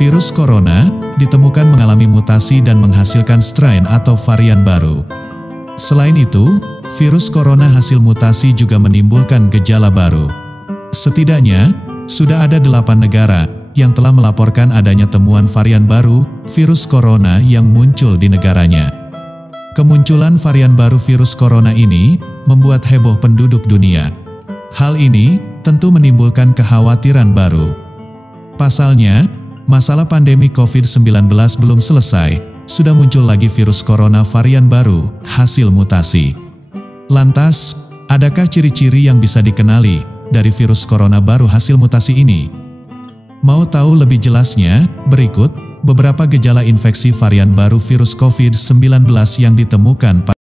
Virus corona ditemukan mengalami mutasi dan menghasilkan strain atau varian baru. Selain itu, virus corona hasil mutasi juga menimbulkan gejala baru. Setidaknya, sudah ada 8 negara yang telah melaporkan adanya temuan varian baru virus corona yang muncul di negaranya. Kemunculan varian baru virus corona ini membuat heboh penduduk dunia. Hal ini tentu menimbulkan kekhawatiran baru. Pasalnya, masalah pandemi COVID-19 belum selesai, sudah muncul lagi virus corona varian baru, hasil mutasi. Lantas, adakah ciri-ciri yang bisa dikenali dari virus corona baru hasil mutasi ini? Mau tahu lebih jelasnya? Berikut beberapa gejala infeksi varian baru virus COVID-19 yang ditemukan pada